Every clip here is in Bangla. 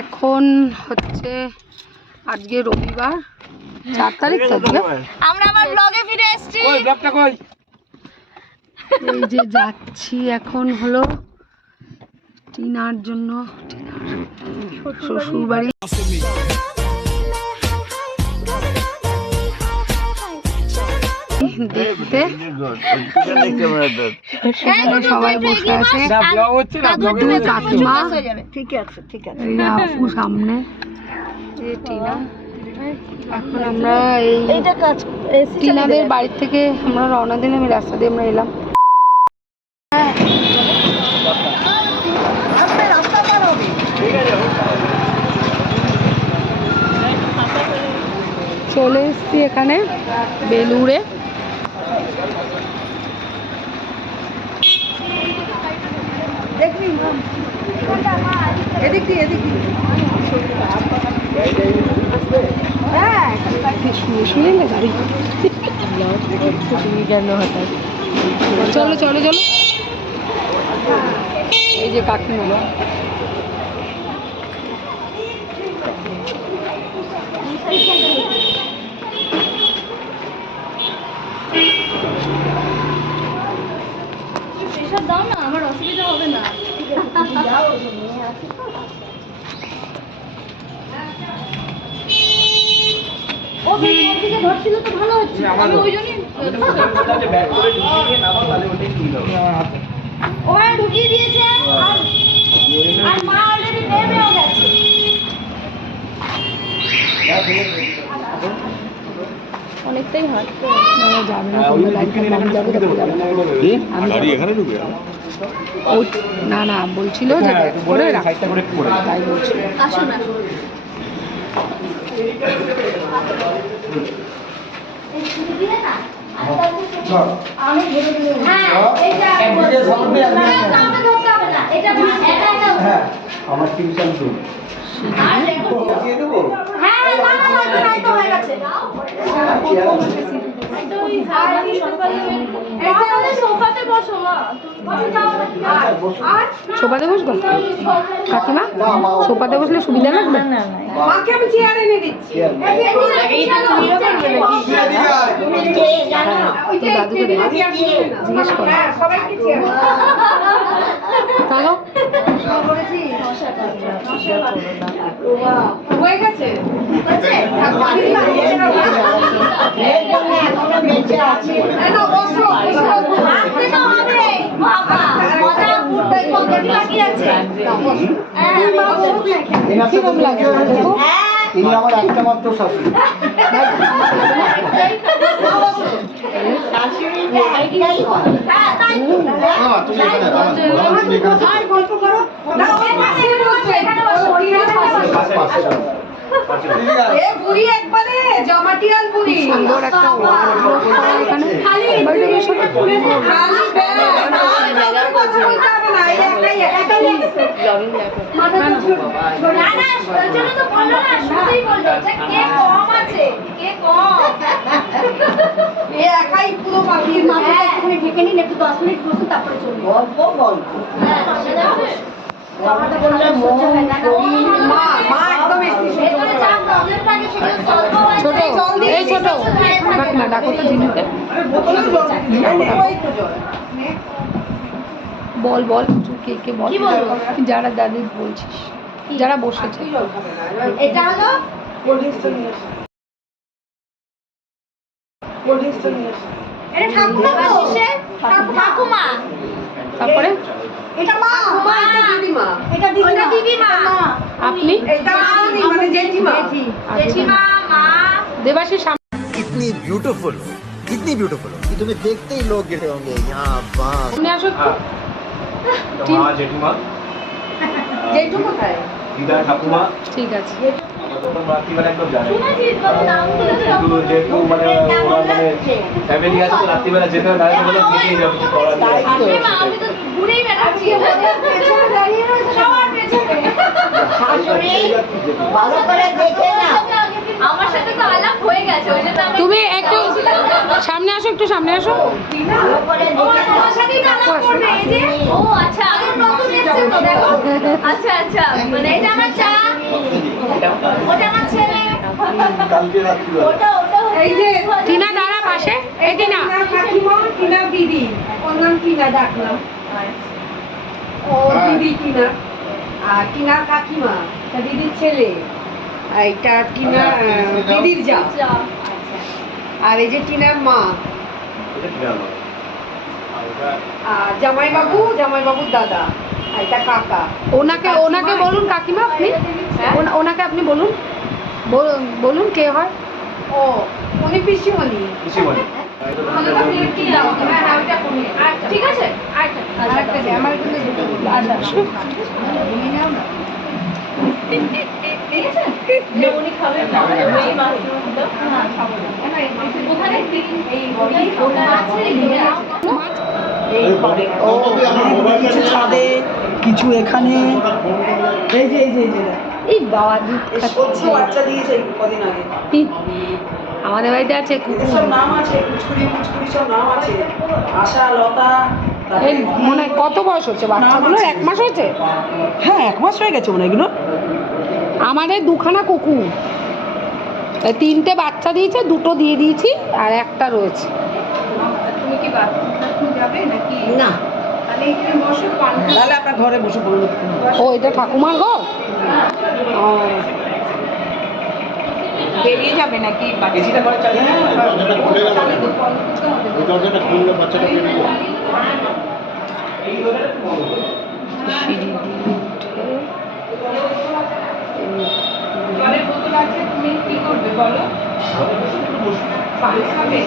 এখন হচ্ছে আজকে রবিবার 4 তারিখ আমরা আবার ব্লগে ফিরে এসেছি। কই ব্লগটা কই? এই যে যাচ্ছি এখন হলো টিনার জন্য শ্বশুর বাড়ি। দেখতে সবাই বসে আছে, কাকিমা আপু সামনে টিনা। এখন আমরা এই টিনাদের বাড়ির থেকে আমরা রওনা দিলাম, এই রাস্তা দিয়ে আমরা এলাম। চলে এসছি এখানে বেলুড়ে। চলো চলো চলো, এই যে কাকিমা। দাও না, আমার অসুবিধা হবে না। ধরছিল তো ভালো হচ্ছে, আমি ওই জন্যই ওরা ঢুকিয়ে দিয়েছে। আর মা অলরেডি নেমেও গেছে। অনেকটাই হাঁটতে যাবে না, না না বলছিল যে তাই বলছিল। আসো না, আমার টিউশন তো সোফাতে বসবো কাকিমা, সোফাতে বসলে সুবিধা লাগবে। আমি চেয়ার এনে দিচ্ছি। দাদুকে জিজ্ঞেস করো চলো। হয়ে গেছে তিনি আমার একটা মাত্র শাশুড়ি। সুন্দর একটা ঢেকে নিন একটু 10 মিনিট বসুন, তারপরে চলুন। বল বল কে কে বল, যারা দাদি বলছিস, যারা বসেছে। এটা হলো ঠাকুমা, তারপরে এটা মা, এটা দিদিমা, আপনি জেঠিমা, মা। দেবাশিস कितनी ब्यूटीफुल हो, कितनी ब्यूटीफुल हो कि तुम्हें देखते ही लोग गिरे होंगे यहाँ बात। সামনে আসো তো। মা জেঠিমা জেঠু কোথায়? দিদা ঠাকুমা ঠিক আছে। রাত্রিবেলা একদম জানে কিন্তু যেহেতু মানে ফ্যামিলি আছে তো রাত্রিবেলা যেতে হয়, দাঁড়িয়ে বলে থেকেই যাবে কিছু করার নেই। আমি তো ঘুরেই বেড়াচ্ছি, পেছনে দাঁড়িয়ে রয়েছে সবার পেছনে। শাশুড়ি ভালো করে দেখে না, আমার সাথে তো আলাপ হয়ে গেছে, ওই জন্য তুমি একটু সামনে আসো, একটু সামনে আসো। ভালো করে দেখে তোমার সাথেই আলাপ করবে। এই যে ও আচ্ছা, আগে নতুন এসেছে তো দেখো। আচ্ছা আচ্ছা, মানে এটা আমার চা, ওটা আমার ছেলে, কালকে রাত্রিবেলা ওটা এই যে টিনা দাঁড়া পাশে, এই টিনা কাকিমা টিনা দিদি, ওর নাম টিনা ডাকলাম, ও দিদি টিনা, আর টিনার কাকিমা, তা দিদির ছেলে, আর এটা টিনা দিদির যা, চা। আর এই যে টিনার মা, এটা কি হলো? আর জামাইবাবুর দাদা, আর এটা কাকা। ওনাকে বলুন কাকিমা আপনি, হ্যাঁ? ওনাকে আপনি বলুন, বলুন কে হয়। ও উনি পিসিমণি। কিছু বলি কি দাও? হ্যাঁ, হ্যাঁ, ওইটা কমিয়ে। আচ্ছা, ঠিক আছে? আচ্ছা, আরেকটা দে, আমার কিন্তু দুটো দিবি। আচ্ছা নিয়ে নাও না। ঠিক আছে? যে উনি খাবেন না, ওই মাছগুলো। হ্যাঁ, খাবো না। ওখানে এই মাছের ইয়ে আছে। এই ঘরে। কিছু ছাদে, কিছু এখানে, এই যে এই বাবা দুধ ছোট্ট বাচ্চা দিয়েছে কদিন আগে। আমাদের বাড়িতে আছে কুকুর। সব নাম আছে, কুচকুরি সব নাম আছে, আশা, লতা, এই মনে হয় কত বয়স হচ্ছে বাচ্চাগুলোর? 1 মাস হয়েছে। হ্যাঁ 1 মাস হয়ে গেছে মনে হয় এগুলো। আমাদের 2খানা কুকুর, তাই 3টে বাচ্চা দিয়েছে, 2টো দিয়ে দিয়েছি আর একটা রয়েছে। তুমি কি বাথরুম যাবে নাকি না? তাহলে এখানে বসো, তাহলে আপনার ঘরে বসে পড়ুন। ও এটা ঠাকুমার ঘর। ও, বেরিয়ে যাবে নাকি? এসিটা করে চালিয়ে সিঁড়ি দিয়ে উঠে জলের বোতল আছে, তুমি কি করবে বলো? পানি খাবে?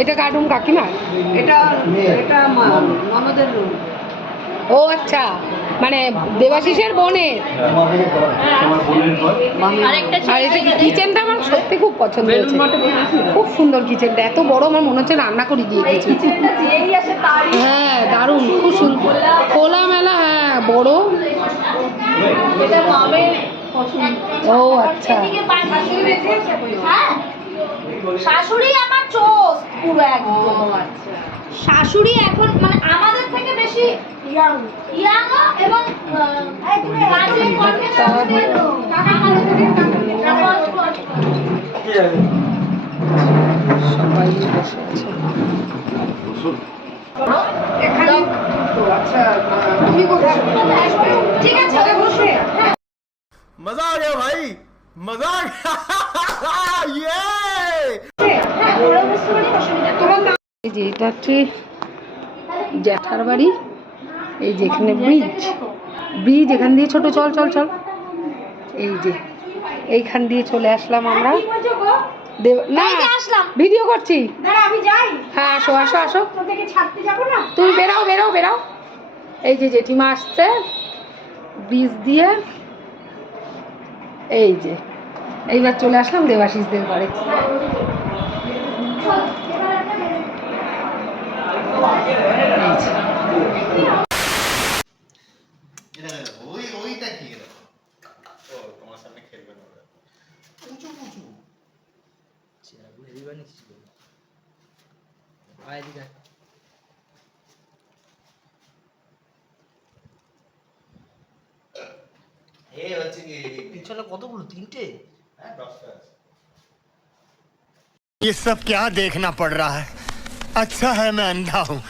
এটা কাটুন কাকিমা। এটা ননদের রুম। ও আচ্ছা, মানে দেবাশিসের বোনের। তোমার বোনের ঘর আরেকটা আর ছেলে এটা কিচেনটা আমার সত্যি খুব পছন্দ হয়েছে, খুব সুন্দর কিচেনটা, এত বড় আমার মনে হচ্ছে রান্না করে দিয়ে এই দিয়েছি। কিচেনটা যেই আসে তারই হ্যাঁ দারুণ, খুব সুন্দর, খোলামেলা, হ্যাঁ বড়। এটা মামের পছন্দ। ও আচ্ছা, এদিকে শাশুড়ি বেঁচে আছে? হ্যাঁ, শাশুড়ি আমার চোখ পুরো একদম। শাশুড়ি এখন মানে আমাদের থেকে বেশি ইয়াং এবং কাজে কর্মে আমাদের সবাই বসে আছে। এখানে তো আচ্ছা, তুমি কোথায়? ঠিক আছে বসে। मजा आ गया भाई मजा आ गया ये হ্যাঁ, ওরা বুঝতে পারি অসুবিধা নেই। তোমার নাম? এই যে এটা হচ্ছে জ্যাঠার বাড়ি, এই যে এখানে ব্রিজ এখান দিয়ে ছোট, চল চল চল, এই যে এইখান দিয়ে চলে আসলাম আমরা। কি বলছো গো? না এই যে আসলাম। ভিডিও করছি। দাঁড়া আমি যাই। হ্যাঁ আসো আসো আসো, তোদেরকে ছাড়তে যাবো না? তুমি বেরাও। এই যে জেঠিমা আসছে ব্রিজ দিয়ে, এই যে এইবার চলে আসলাম দেবাশিসদের ঘরে। ওই ওইটা কি রে ও তোমার সামনে খেলবে না ওরা উঁচু উঁচু চেয়ারগুলো এদিকে নিচ্ছিল আয় এদিকে এ হচ্ছে কি পিছনে কতগুলো 3টে হ্যাঁ 10টা আছে ये सब क्या देखना पड़ रहा है अच्छा है मैं अंधा हूँ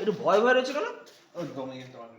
একটু ভয় রয়েছে কেন? ও দমে তোমাকে